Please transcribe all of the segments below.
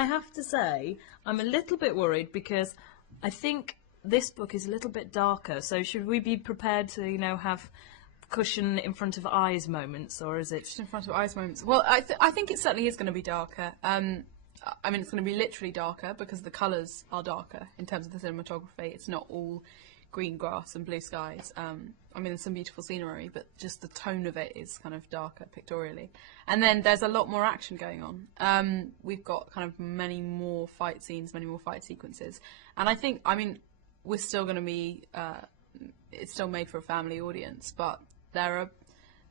I have to say, I'm a little bit worried because I think this book is a little bit darker. So should we be prepared to, you know, have cushion in front of eyes moments, or is it cushion in front of eyes moments? Well, I think it certainly is going to be darker. I mean, it's going to be literally darker because the colours are darker in terms of the cinematography. It's not all green grass and blue skies. I mean, there's some beautiful scenery, but just the tone of it is kind of darker pictorially. And then there's a lot more action going on. We've got kind of many more fight scenes, many more fight sequences. And I think, I mean, we're still going to be, it's still made for a family audience, but there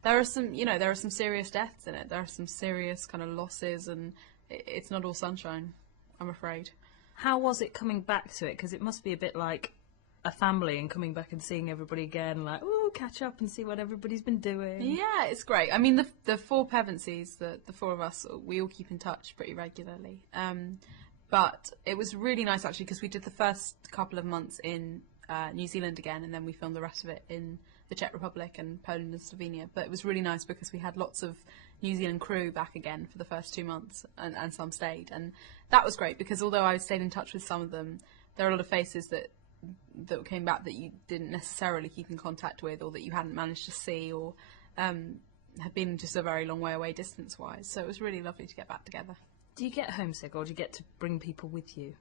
are some, you know, there are some serious deaths in it. There are some serious kind of losses, and it's not all sunshine, I'm afraid. How was it coming back to it? Because it must be a bit like a family and coming back and seeing everybody again, like, oh, catch up and see what everybody's been doing. Yeah, it's great. I mean, the four Pevensies, the four of us, we all keep in touch pretty regularly. But it was really nice, actually, because we did the first couple of months in New Zealand again, and then we filmed the rest of it in the Czech Republic and Poland and Slovenia. But it was really nice because we had lots of New Zealand crew back again for the first 2 months, and some stayed. And that was great because although I stayed in touch with some of them, there are a lot of faces that came back that you didn't necessarily keep in contact with, or that you hadn't managed to see, or had been just a very long way away distance-wise. So it was really lovely to get back together. Do you get homesick, or do you get to bring people with you?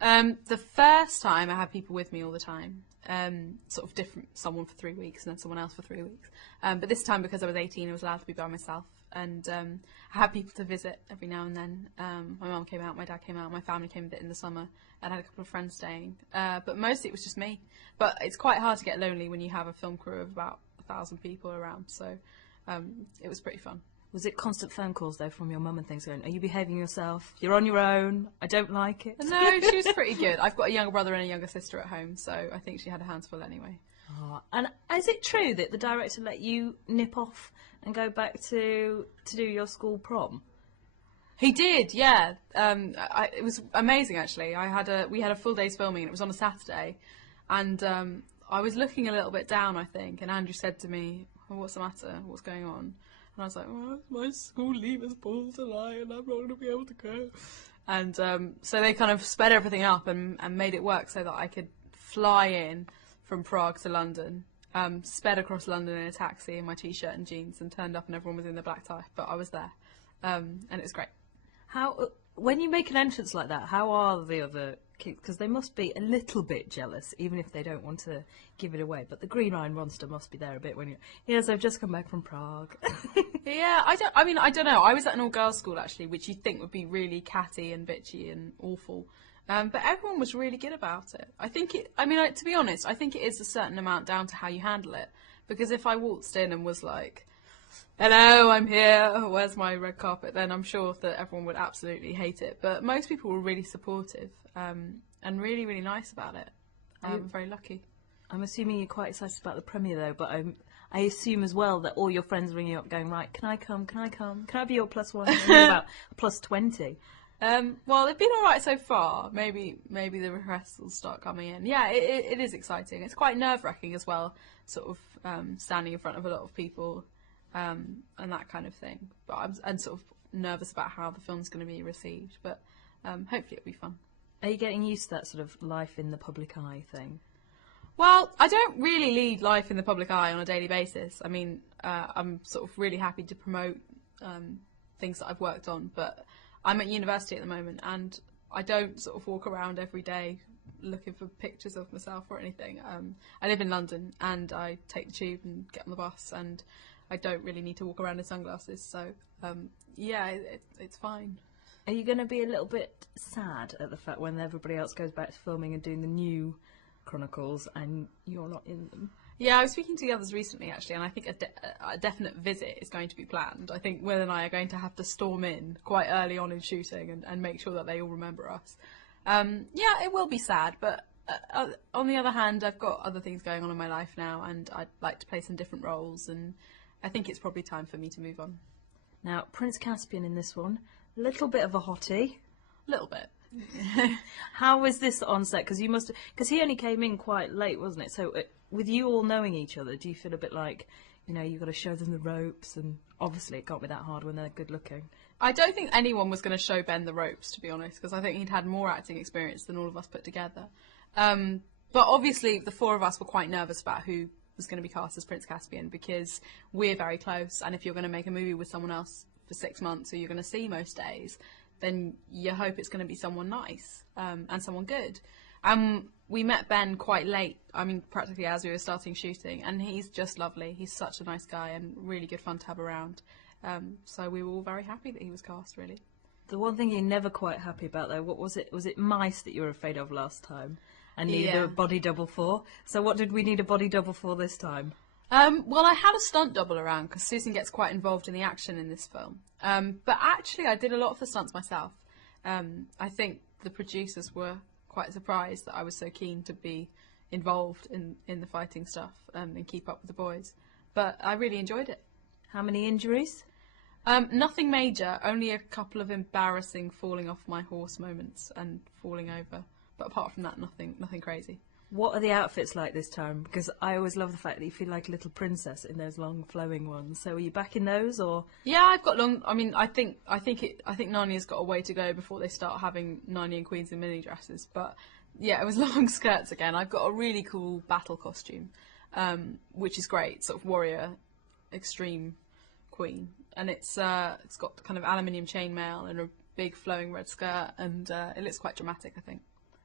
The first time I had people with me all the time, sort of different, someone for 3 weeks and then someone else for 3 weeks. But this time, because I was 18, I was allowed to be by myself, and I had people to visit every now and then. My mum came out, my dad came out, my family came a bit in the summer, and I had a couple of friends staying. But mostly it was just me. But it's quite hard to get lonely when you have a film crew of about 1,000 people around, so it was pretty fun. Was it constant phone calls, though, from your mum and things going, are you behaving yourself? You're on your own. I don't like it. No, she was pretty good. I've got a younger brother and a younger sister at home, so I think she had her hands full anyway. Oh, and is it true that the director let you nip off and go back to do your school prom? He did, yeah. It was amazing, actually. We had a full day's filming, and it was on a Saturday, and I was looking a little bit down, I think, and Andrew said to me, oh, what's the matter? What's going on? And I was like, oh, my school leave is full tonight and I'm not going to be able to go. And so they kind of sped everything up and made it work so that I could fly in from Prague to London, sped across London in a taxi in my T-shirt and jeans, and turned up and everyone was in their black tie. But I was there, and it was great. When you make an entrance like that, how are the other kids? Because they must be a little bit jealous, even if they don't want to give it away. But the Green Iron Monster must be there a bit when you. Yes, I've just come back from Prague. Yeah, I don't know. I was at an all-girls school, actually, which you'd think would be really catty and bitchy and awful. But everyone was really good about it. To be honest, I think it is a certain amount down to how you handle it. Because if I waltzed in and was like, hello, I'm here, where's my red carpet, then I'm sure that everyone would absolutely hate it. But most people were really supportive and really, really nice about it. I'm very lucky. I'm assuming you're quite excited about the premiere, though, but I assume as well that all your friends ring you up going, right, can I come, can I come? Can I be your +1? And you're about +20. Well, they've been all right so far. Maybe the requests will start coming in. Yeah, it is exciting. It's quite nerve-wracking as well, sort of standing in front of a lot of people. And that kind of thing. But I'm sort of nervous about how the film's going to be received. But hopefully it'll be fun. Are you getting used to that sort of life in the public eye thing? Well, I don't really lead life in the public eye on a daily basis. I mean, I'm sort of really happy to promote things that I've worked on. But I'm at university at the moment, and I don't sort of walk around every day looking for pictures of myself or anything. I live in London, and I take the tube and get on the bus, and I don't really need to walk around in sunglasses, so yeah, it's fine. Are you going to be a little bit sad at the fact when everybody else goes back to filming and doing the new Chronicles and you're not in them? Yeah, I was speaking to the others recently, actually, and I think a definite visit is going to be planned. I think Will and I are going to have to storm in quite early on in shooting and make sure that they all remember us. Yeah, it will be sad, but on the other hand, I've got other things going on in my life now, and I'd like to play some different roles, and I think it's probably time for me to move on. Now, Prince Caspian in this one, a little bit of a hottie. A little bit. How was this on set? Because he only came in quite late, wasn't it? So with you all knowing each other, do you feel a bit like, you know, you've got to show them the ropes, and obviously it can't be that hard when they're good looking? I don't think anyone was going to show Ben the ropes, to be honest, because I think he'd had more acting experience than all of us put together. But obviously, the four of us were quite nervous about who was going to be cast as Prince Caspian, because we're very close, and if you're going to make a movie with someone else for 6 months who you're going to see most days, then you hope it's going to be someone nice and someone good. We met Ben quite late, I mean practically as we were starting shooting, and he's just lovely. He's such a nice guy and really good fun to have around. So we were all very happy that he was cast, really. The one thing you're never quite happy about, though, what was it? Was it mice that you were afraid of last time and needed a body double for? So what did we need a body double for this time? Well, I had a stunt double around because Susan gets quite involved in the action in this film. But actually, I did a lot of the stunts myself. I think the producers were quite surprised that I was so keen to be involved in the fighting stuff and keep up with the boys. But I really enjoyed it. How many injuries? Nothing major, only a couple of embarrassing falling off my horse moments and falling over. But apart from that, nothing crazy. What are the outfits like this time? Because I always love the fact that you feel like a little princess in those long flowing ones. So are you back in those, or? Yeah, I've got long. I mean, I think Narnia's got a way to go before they start having Narnian queens in mini dresses. But yeah, it was long skirts again. I've got a really cool battle costume, which is great, sort of warrior, extreme queen, and it's got kind of aluminium chainmail and a big flowing red skirt, and it looks quite dramatic, I think.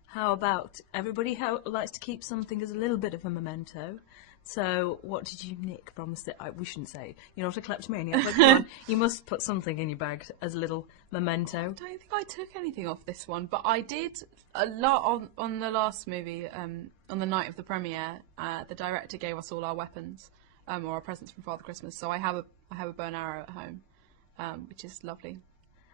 How about everybody likes to keep something as a little bit of a memento? So what did you nick from the set? We shouldn't say. You're not a kleptomaniac, but come on, you must put something in your bag as a little memento. I don't think I took anything off this one, but I did a lot on the last movie. On the night of the premiere, the director gave us all our weapons, or our presents from Father Christmas. So I have a bow and arrow at home, which is lovely.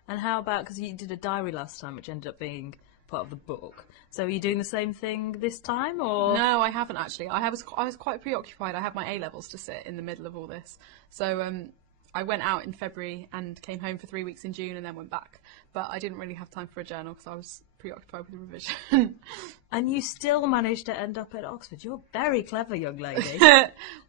And how about, because you did a diary last time, which ended up being part of the book. So are you doing the same thing this time, or? No, I haven't actually. I was quite preoccupied. I had my A-levels to sit in the middle of all this. So I went out in February and came home for 3 weeks in June and then went back. But I didn't really have time for a journal because I was preoccupied with revision. And you still managed to end up at Oxford. You're very clever, young lady.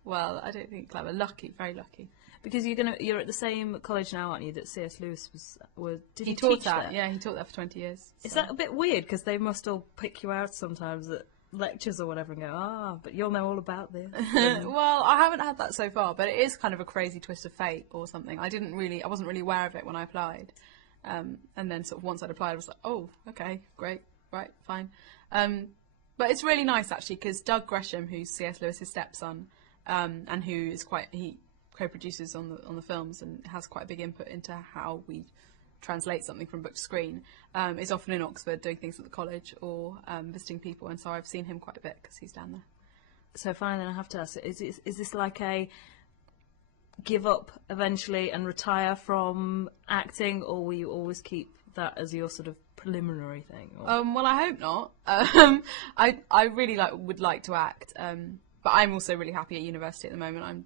Well, I don't think clever. Lucky, very lucky. Because you're at the same college now, aren't you, that C.S. Lewis was did he taught teach that? there? Yeah, he taught there for 20 years. Is that a bit weird? Because they must all pick you out sometimes at lectures or whatever and go, but you'll know all about this. Well, I haven't had that so far, but it is kind of a crazy twist of fate or something. I wasn't really aware of it when I applied. And then sort of once I'd applied, I was like, oh, okay, great, right, fine. But it's really nice, actually, because Doug Gresham, who's C.S. Lewis's stepson, and who is he co-produces on the films and has quite a big input into how we translate something from book to screen, is often in Oxford doing things at the college or visiting people, and so I've seen him quite a bit because he's down there. So finally, I have to ask, is this like a give up eventually and retire from acting, or will you always keep that as your sort of preliminary thing? Well, I hope not. I really would like to act, but I'm also really happy at university at the moment. I'm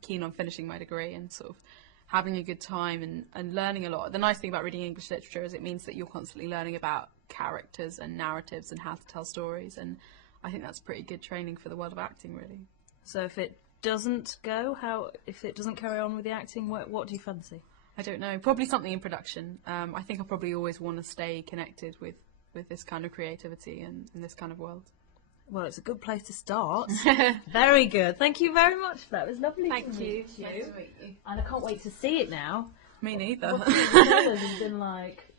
keen on finishing my degree and sort of having a good time and learning a lot. The nice thing about reading English literature is it means that you're constantly learning about characters and narratives and how to tell stories, and I think that's pretty good training for the world of acting, really. So if it doesn't if it doesn't carry on with the acting, what do you fancy? I don't know. Probably something in production. I think I probably always want to stay connected with this kind of creativity and this kind of world. Well, it's a good place to start. Very good. Thank you very much for that. It was lovely Thank to you. meet you. Nice to meet you. And I can't wait to see it now. Me neither. What the trailers has been like